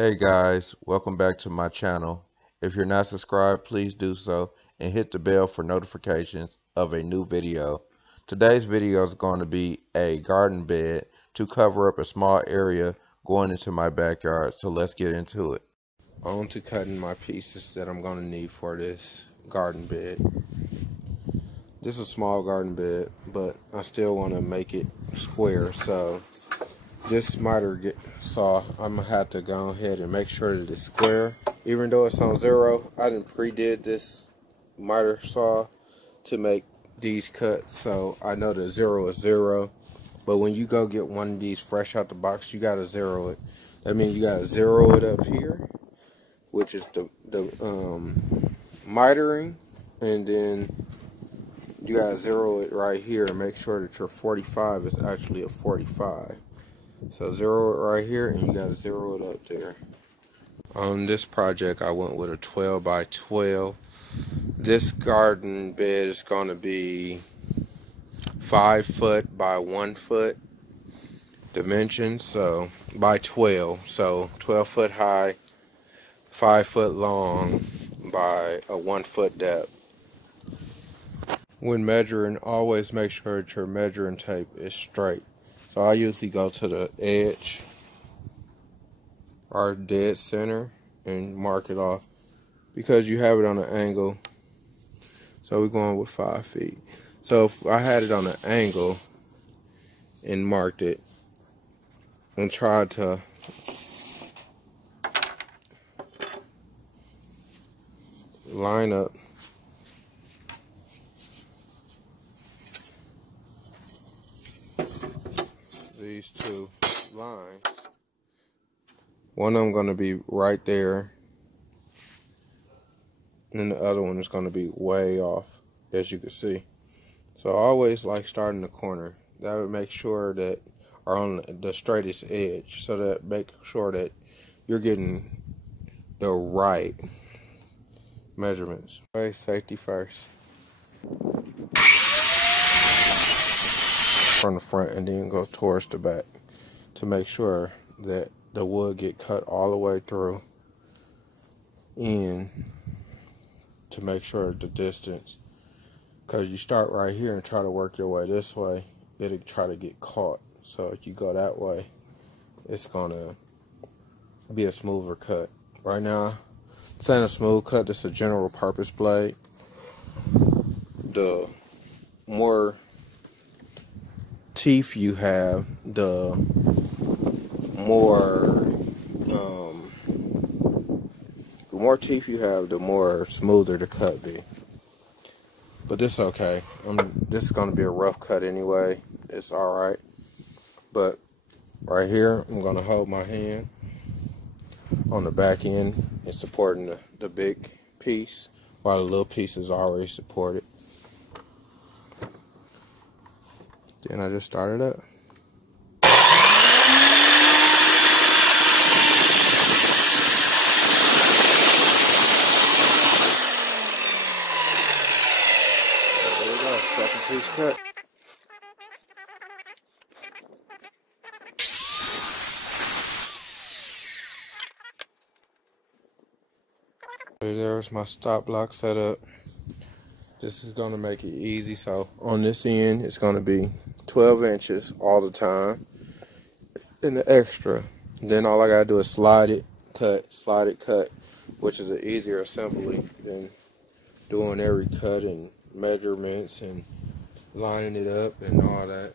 Hey guys, welcome back to my channel. If you're not subscribed, please do so and hit the bell for notifications of a new video. Today's video is going to be a garden bed to cover up a small area going into my backyard, so let's get into it. On to cutting my pieces that I'm going to need for this garden bed. This is a small garden bed, but I still want to make it square, so this miter saw, I'm going to have to go ahead and make sure that it's square. Even though it's on 0, I didn't pre-did this miter saw to make these cuts, so I know that 0 is 0. But when you go get one of these fresh out the box, you got to 0 it. That means you got to 0 it up here, which is the mitering, and then you got to 0 it right here and make sure that your 45 is actually a 45. So 0 it right here, and you got to 0 it up there. On this project, I went with a 12 by 12. This garden bed is going to be 5 foot by 1 foot dimensions, so by 12. So 12 foot high, 5 foot long by a 1 foot depth. When measuring, always make sure that your measuring tape is straight. So I usually go to the edge, our dead center, and mark it off because you have it on an angle. So we're going with 5 feet. So if I had it on an angle and marked it and tried to line up these two lines, one of them going to be right there, and then the other one is going to be way off, as you can see. So I always like starting the corner. That would make sure that are on the straightest edge, so that make sure that you're getting the right measurements. Okay, safety first. From the front and then go towards the back to make sure that the wood get cut all the way through in, to make sure the distance, because you start right here and try to work your way this way, it'll try to get caught. So if you go that way, it's gonna be a smoother cut. Right now, this ain't a smooth cut, this is a general purpose blade. The more teeth you have, the more teeth you have, the more smoother the cut be. But this okay. This is gonna be a rough cut anyway. It's all right. But right here, I'm gonna hold my hand on the back end and supporting the big piece, while the little piece is already supported. Then I just started up. There we go, second piece cut. There's my stop block set up. This is going to make it easy. So on this end, it's going to be 12 inches all the time. And the extra, then all I got to do is slide it, cut, which is an easier assembly than doing every cut and measurements and lining it up and all that.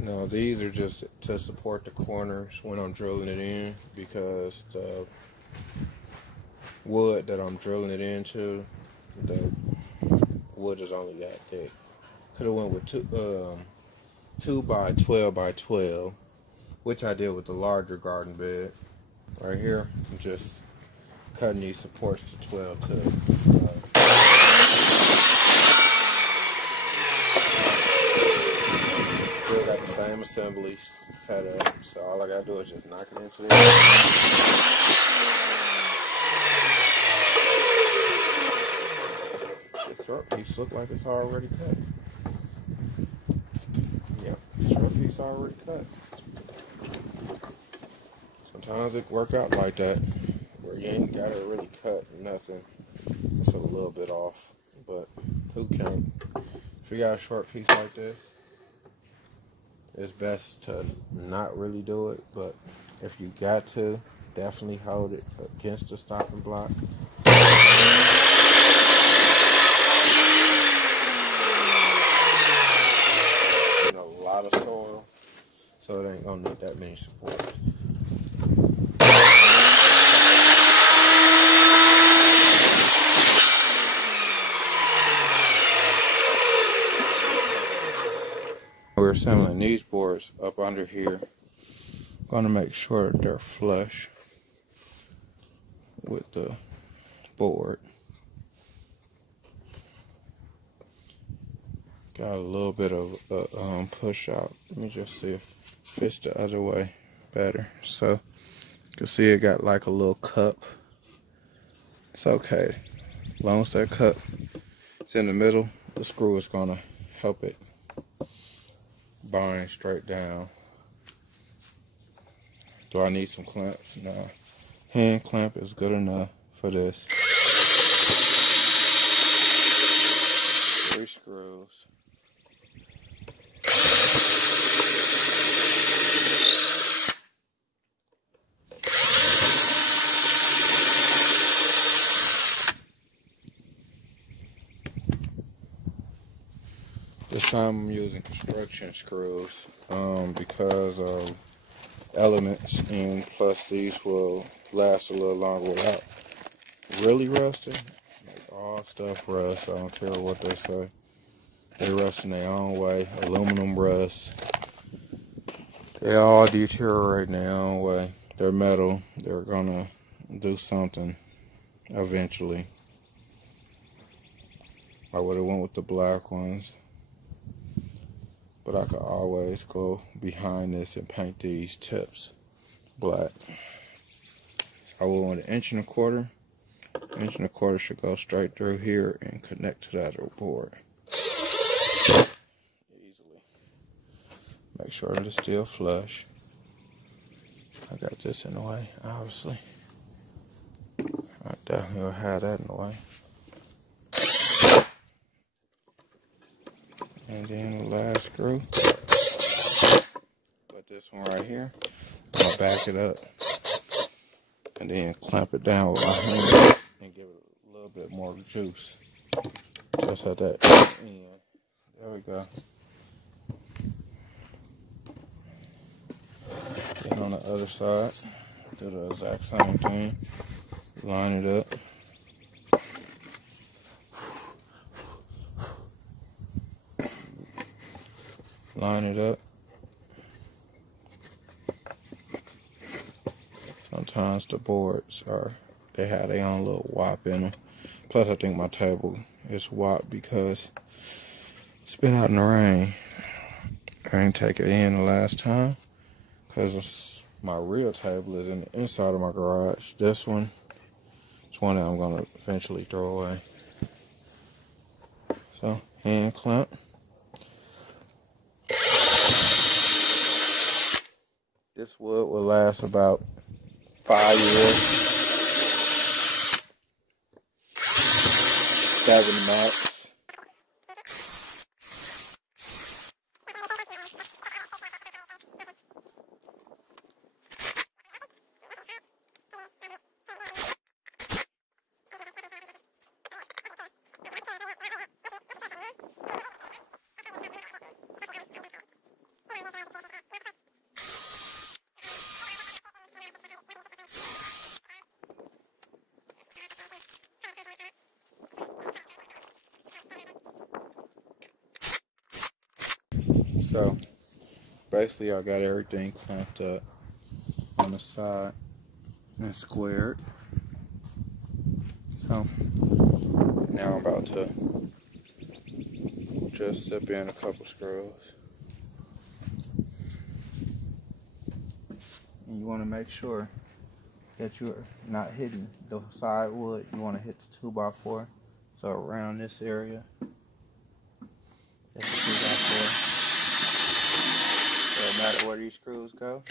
Now these are just to support the corners when I'm drilling it in, because the wood that I'm drilling it into the wood is only that thick. Could have went with 2 by 12 by 12, which I did with the larger garden bed. Right here, I'm just cutting these supports to 12 too. Still got the same assembly set up, so all I gotta do is just knock it into there. The throat piece look like it's already cut. Yep, the throat piece already cut. Sometimes it work out like that, where you ain't gotta really cut nothing. It's a little bit off, but who can't? If you got a short piece like this, it's best to not really do it, but if you got to, definitely hold it against the stopping block. And a lot of soil, so it ain't gonna need that many supports. We're assembling these boards up under here. Gonna make sure that they're flush with the board. Got a little bit of push out. Let me just see if it fits the other way better. So you can see it got like a little cup. It's okay. As long as that cup is in the middle, the screw is gonna help it bind straight down. Do I need some clamps? No. Hand clamp is good enough for this. 3 screws. This time I'm using construction screws because of elements, and plus these will last a little longer without really rusting. Like all stuff rust. I don't care what they say. They rust in their own way. Aluminum rust. They all deteriorate in their own way. They're metal. They're gonna do something eventually. I would have went with the black ones, but I could always go behind this and paint these tips black. So I went with 1.25 inches. 1.25 inches should go straight through here and connect to that board easily. Make sure that it's still flush. I got this in the way, obviously. I definitely will have that in the way. And then the last screw. Put this one right here. I'll back it up. And then clamp it down with my hand and give it a little bit more juice. Just at that end. There we go. Then on the other side, do the exact same thing. Line it up. Line it up. Sometimes the boards they have their own little wop in them. Plus I think my table is wop because it's been out in the rain. I didn't take it in the last time because my real table is in the inside of my garage. This one is one that I'm going to eventually throw away. So, hand clamp. This wood will last about 5 years. 7 max. So basically I got everything clamped up on the side and squared. So now I'm about to just slip in a couple screws. And you want to make sure that you're not hitting the side wood. You want to hit the 2x4. So around this area, that's the 2x4. Doesn't matter where these screws go,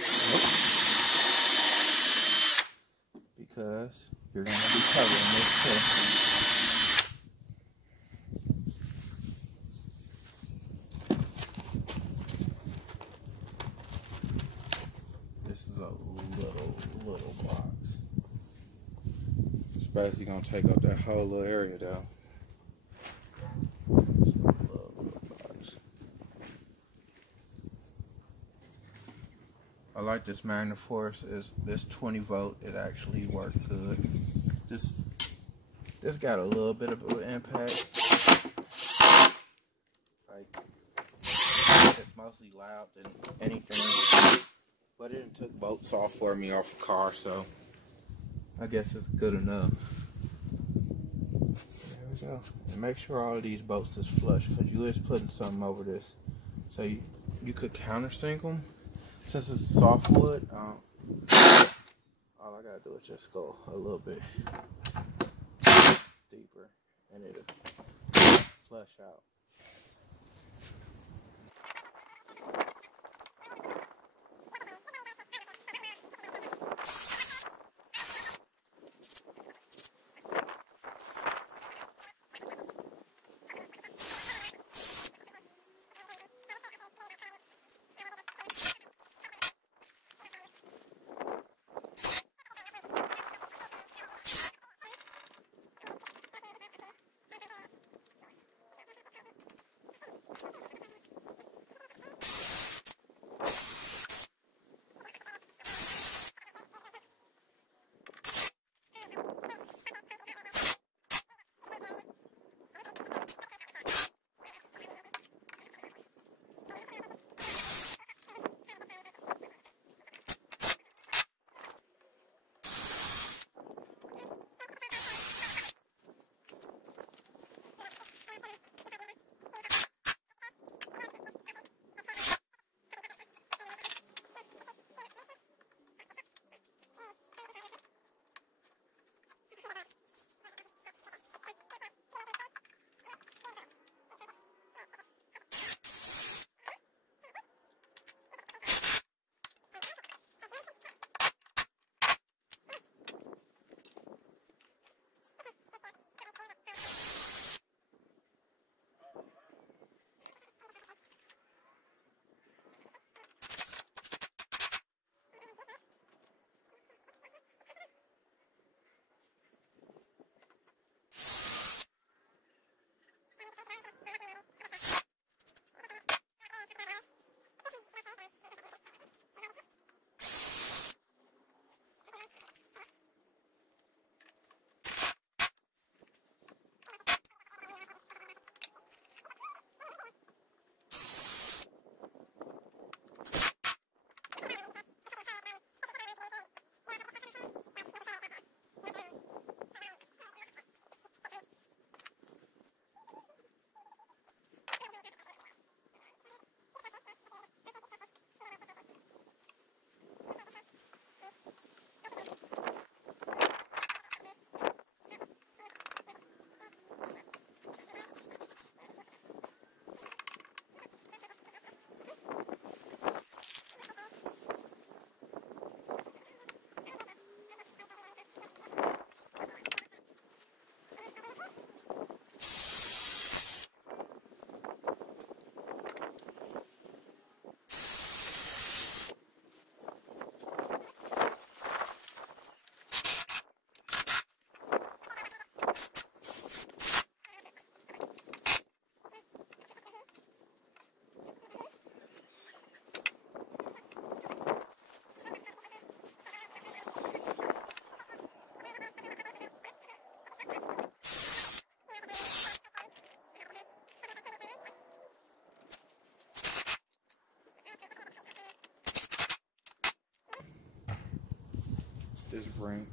because you're going to be covering this too. This is a little box. It's basically going to take up that whole little area though. I like this Magnaforce. Is this 20 volt? It actually worked good. This got a little bit of an impact. Like, it's mostly loud than anything, but it took bolts off for me off the car, so I guess it's good enough. There we go. And make sure all of these bolts is flush, because you is putting something over this, so you could countersink them. Since it's soft wood, all I gotta do is just go a little bit deeper and it'll flush out.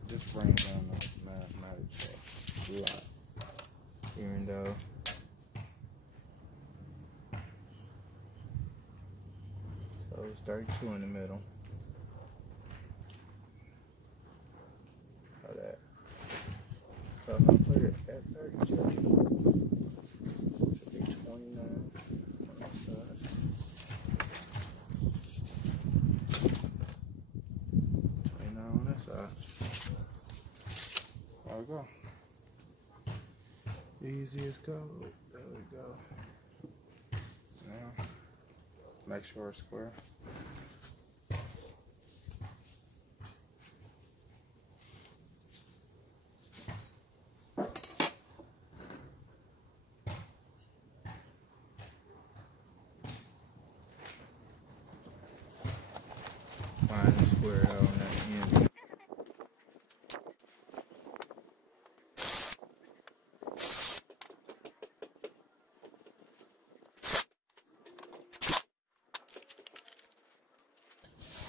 this brings down the mathematics check a lot. Even though so it's 32 in the middle. So that. So if I put it at 32, it should be 29 on that side. 29 on this side. There we go. Easy as go. There we go. Now, make sure it's square. Mine is squared out on that end.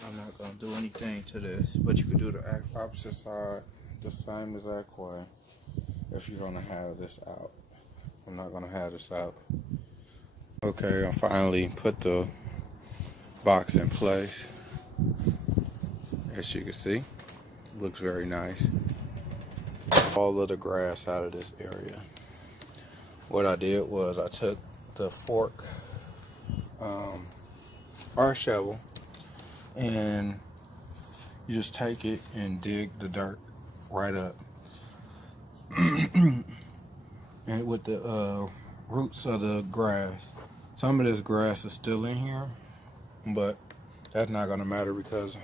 I'm not going to do anything to this, but you could do the opposite side the same exact way if you're going to have this out. I'm not going to have this out. Okay, I finally put the box in place. As you can see, looks very nice. All of the grass out of this area. What I did was I took the fork or a shovel, and you just take it and dig the dirt right up. And with the roots of the grass, some of this grass is still in here, but that's not gonna matter because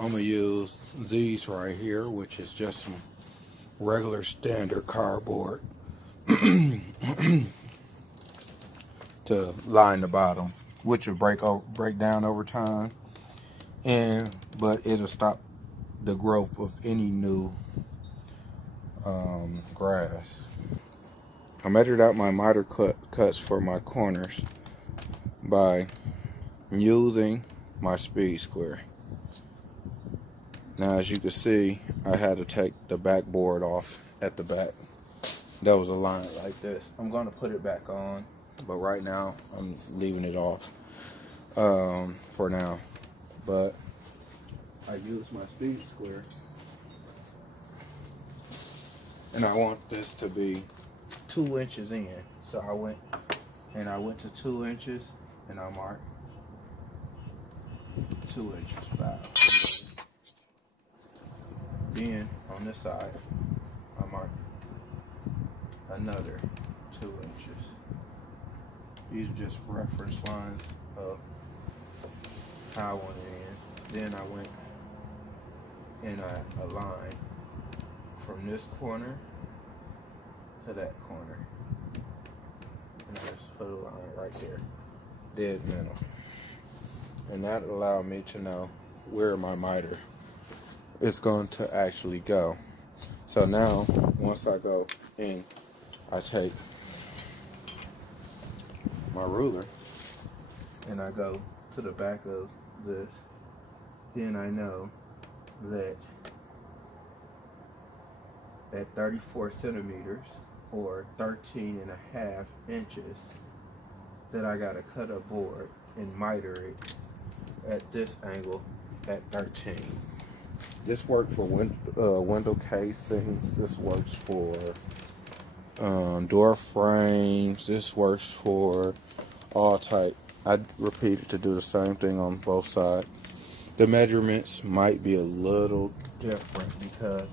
I'm gonna use these right here, which is just some regular standard cardboard to line the bottom, which will break down over time, but it'll stop the growth of any new grass. I measured out my miter cuts for my corners by using my speed square. Now, as you can see, I had to take the backboard off at the back. That was a line like this. I'm going to put it back on, but right now I'm leaving it off for now. But I used my speed square, and I want this to be 2 inches in. So I went to 2 inches, and I marked 2 inches, 5. Then on this side, I marked another 2 inches. These are just reference lines of how I want it in. Then I went and I aligned from this corner to that corner. And I just put a line right there, dead middle. And that allowed me to know where my miter is going to actually go. So now, once I go in, I take my ruler and I go to the back of this. Then I know that at 34 centimeters or 13.5 inches that I gotta cut a board and miter it at this angle at 13. This works for window casings. This works for door frames. This works for all type. I repeated to do the same thing on both sides. The measurements might be a little different because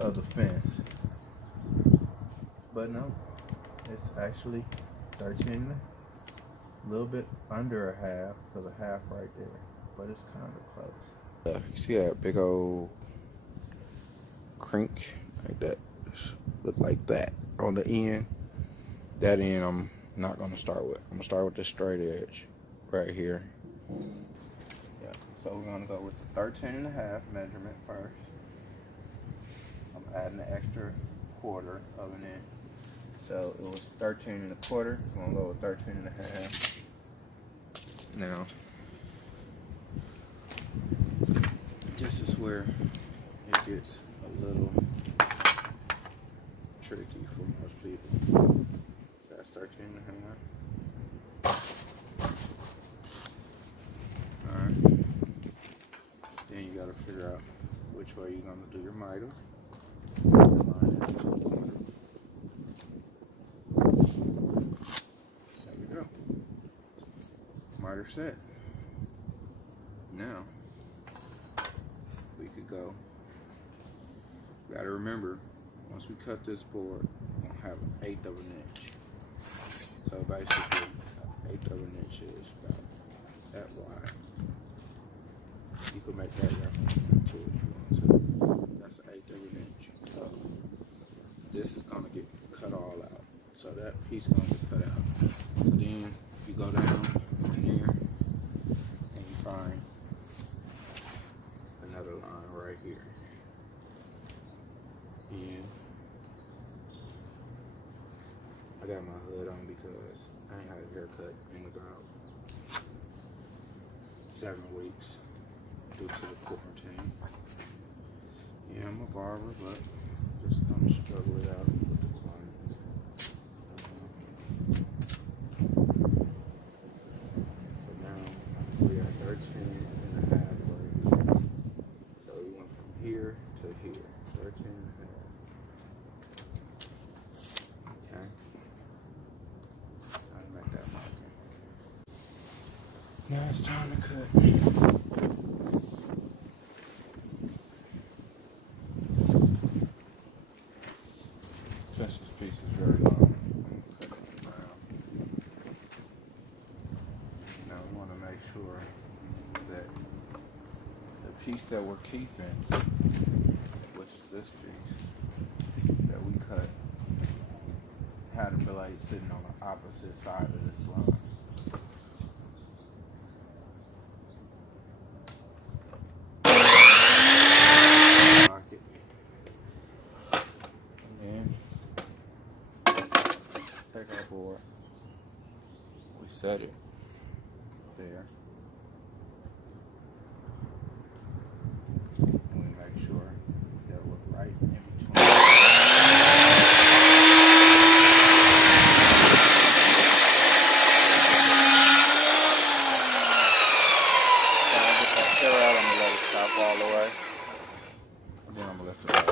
of the fence, but no, it's actually 13, a little bit under a half, because a half right there, but it's kind of close. You see that big old crink like that, look like that on the end. That end I'm not going to start with. I'm going to start with this straight edge right here. Yeah, so we're going to go with the 13.5 measurement first. I'm adding an extra quarter of an inch. So it was 13.25. I'm going to go with 13.5. Now, this is where it gets a little tricky for most people. That's 13.5. Alright. Then you gotta figure out which way you're gonna do your miter. There we go. Miter set. Now we could go. Gotta remember, once we cut this board, we're gonna have 1/8 of an inch. So basically, 1/8 of an inch is about that wide. You can make that reference to it if you want to. That's 1/8 of an inch. So this is gonna get cut all out. So that piece is gonna get cut out. So then you go down in here and you find another line right here. And I got my hood on because I ain't had a haircut in about 7 weeks due to the quarantine. Yeah, I'm a barber, but just gonna struggle it out with the clients. So now we are 13.5 right here. So we went from here to here, 13.5. Okay. I'll make that marker. Now it's time to cut. Since this piece is very long, I'm gonna cut it around. Now we want to make sure that the piece that we're keeping, which is this piece that we cut, had a blade sitting on the opposite side of this line. Take our board, we set it there, and we make sure that we're right in between. Get that tear out, I'm gonna let it stop all the way, and then I'm gonna lift it up.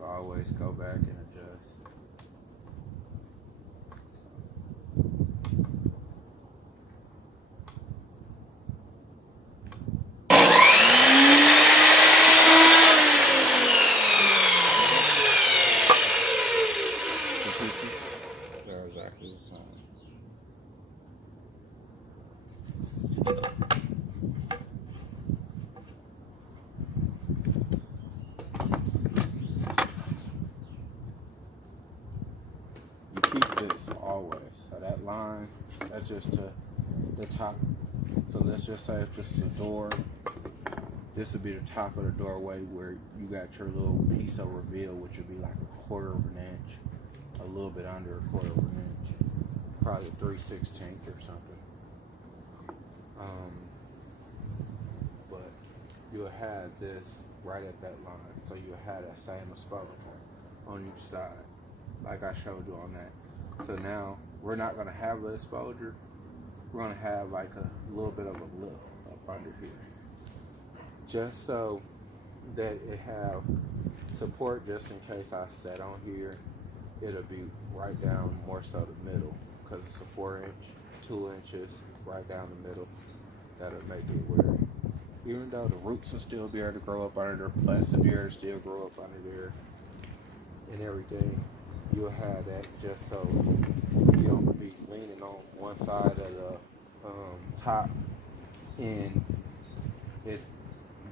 Always go back and adjust. The pieces, they're exactly the same. Keep this always. So that line, that's just to the top. So let's just say if this is a door, this would be the top of the doorway where you got your little piece of reveal, which would be like 1/4 of an inch, a little bit under 1/4 of an inch, probably 3/16 or something. But you'll have this right at that line. So you'll have that same exposure on each side, like I showed you on that. So now we're not going to have an exposure. We're going to have like a little bit of a lip up under here, just so that it have support, just in case I set on here. It'll be right down more so the middle, because it's a 4 inch, 2 inches right down the middle. That'll make it where even though the roots will still be able to grow up under there, plants will be able to still grow up under there and everything, you'll have that just so you don't be leaning on one side of the top and it's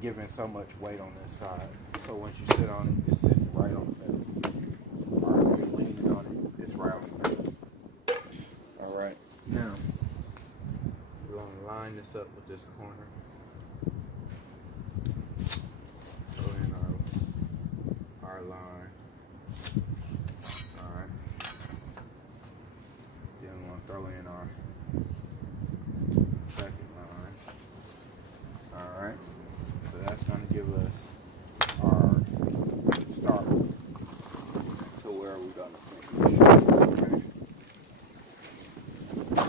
giving so much weight on this side. So once you sit on it, it's sitting right on the middle. Or if you're leaning on it, it's right on the middle. Alright, now we're going to line this up with this corner. Go in our line. Alright. throw in our second line. Alright, so that's going to give us our start to where we're going to finish. Okay.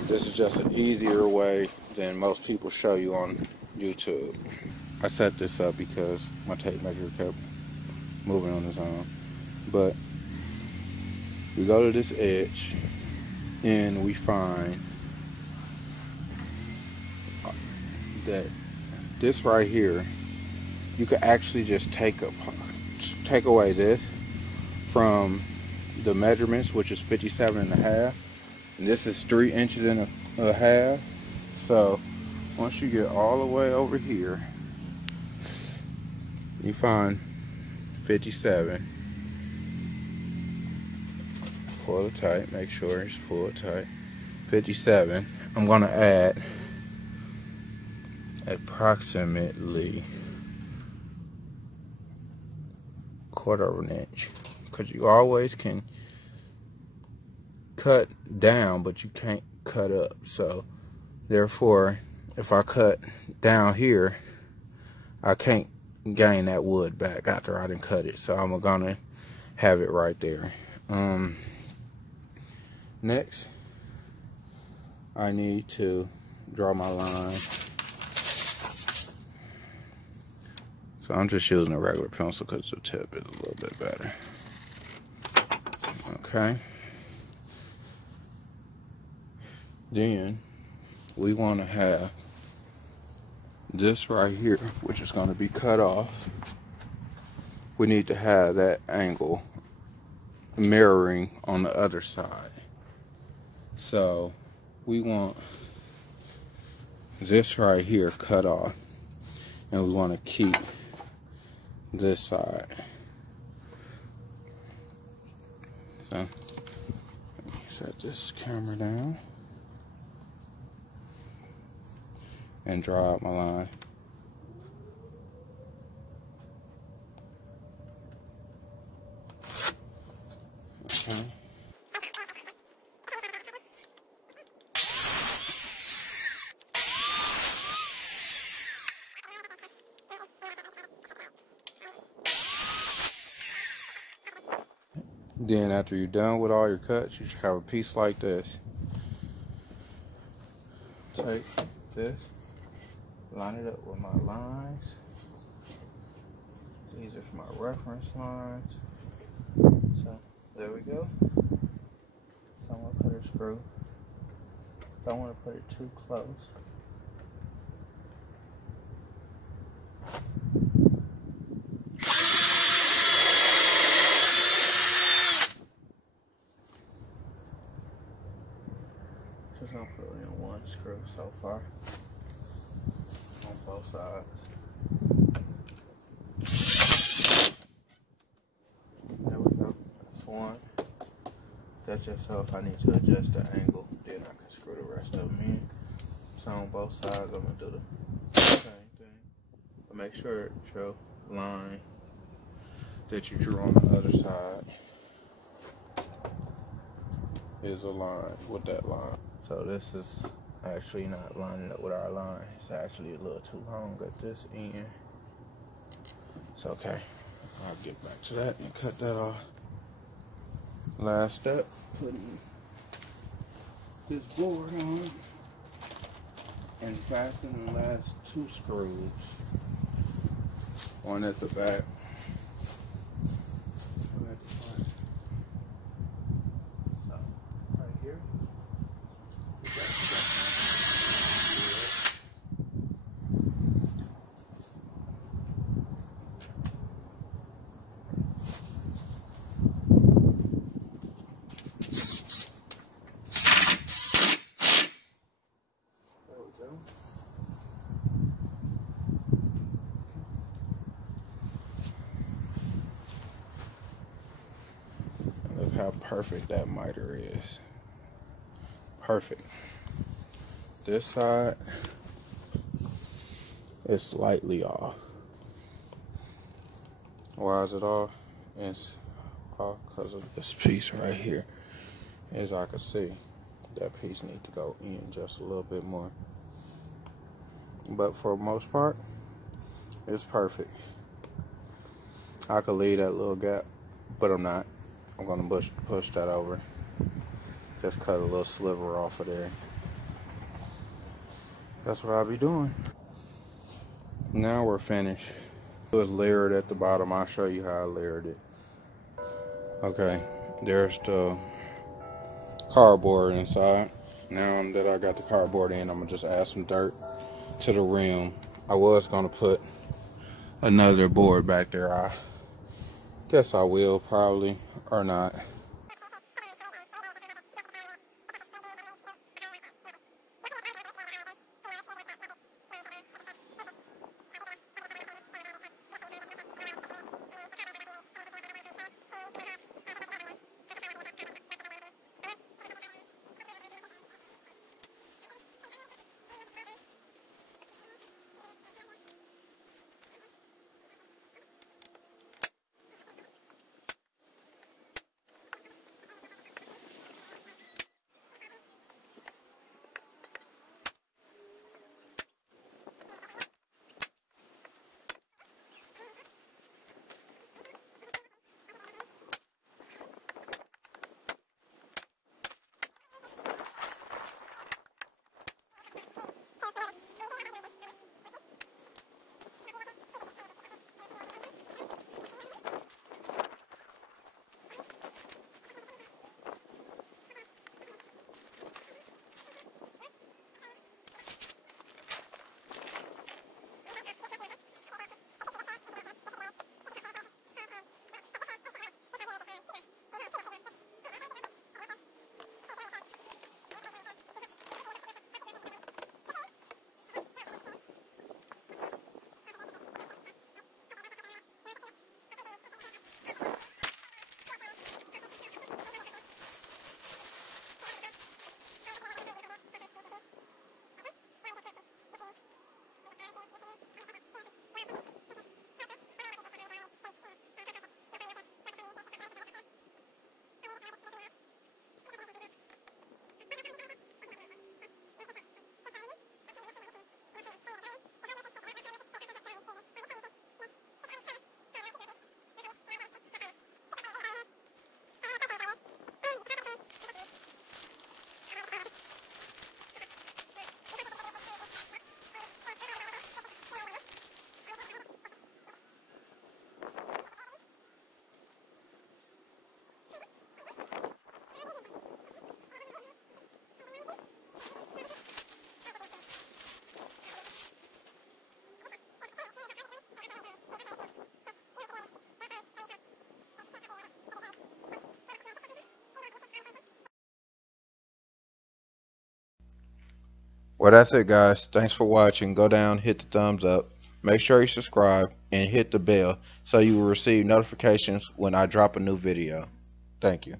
This is just an easier way than most people show you on YouTube. I set this up because my tape measure kept moving on its own. But we go to this edge and we find that this right here, you could actually just take away this from the measurements, which is 57.5, and this is 3 inches and a half. So once you get all the way over here, you find 57. Pull it tight, make sure it's full tight. 57. I'm gonna add approximately 1/4 of an inch, because you always can cut down, but you can't cut up. So therefore, if I cut down here, I can't gain that wood back after I done cut it. So I'm gonna have it right there. Next, I need to draw my line. So I'm just using a regular pencil because the tip is a little bit better. Okay. Then we want to have this right here, which is going to be cut off. We need to have that angle mirroring on the other side. So we want this right here cut off, and we want to keep this side. So let me set this camera down and draw out my line. Okay. Then after you're done with all your cuts, you should have a piece like this. Take this, line it up with my lines. These are my reference lines. So there we go. So I'm gonna put a screw. Don't want to put it too close. Just gonna put in one screw so far on both sides. There we go. That's one. That's just so if I need to adjust the angle, then I can screw the rest of them in. So on both sides, I'm gonna do the same thing. But make sure your line that you drew on the other side is aligned with that line. So this is actually not lining up with our line. It's actually a little too long at this end. It's okay. I'll get back to that and cut that off. Last step, putting this board on and fasten the last 2 screws. One at the back. One at the front. So, right here. Look how perfect that miter is. Perfect. This side is slightly off. Why is it off? It's off because of this piece right here. As I can see, That piece need to go in just a little bit more. But for the most part, it's perfect. I could leave that little gap, but I'm not. I'm gonna push that over. Just cut a little sliver off of there. That's what I'll be doing. Now we're finished. It was layered at the bottom. I'll show you how I layered it. Okay, there's the cardboard inside. Now that I got the cardboard in, I'm gonna just add some dirt to the rim. I was gonna put another board back there. I guess I will, probably, or not. Well, that's it, guys. Thanks for watching. Go down, hit the thumbs up. Make sure you subscribe and hit the bell so you will receive notifications when I drop a new video. Thank you.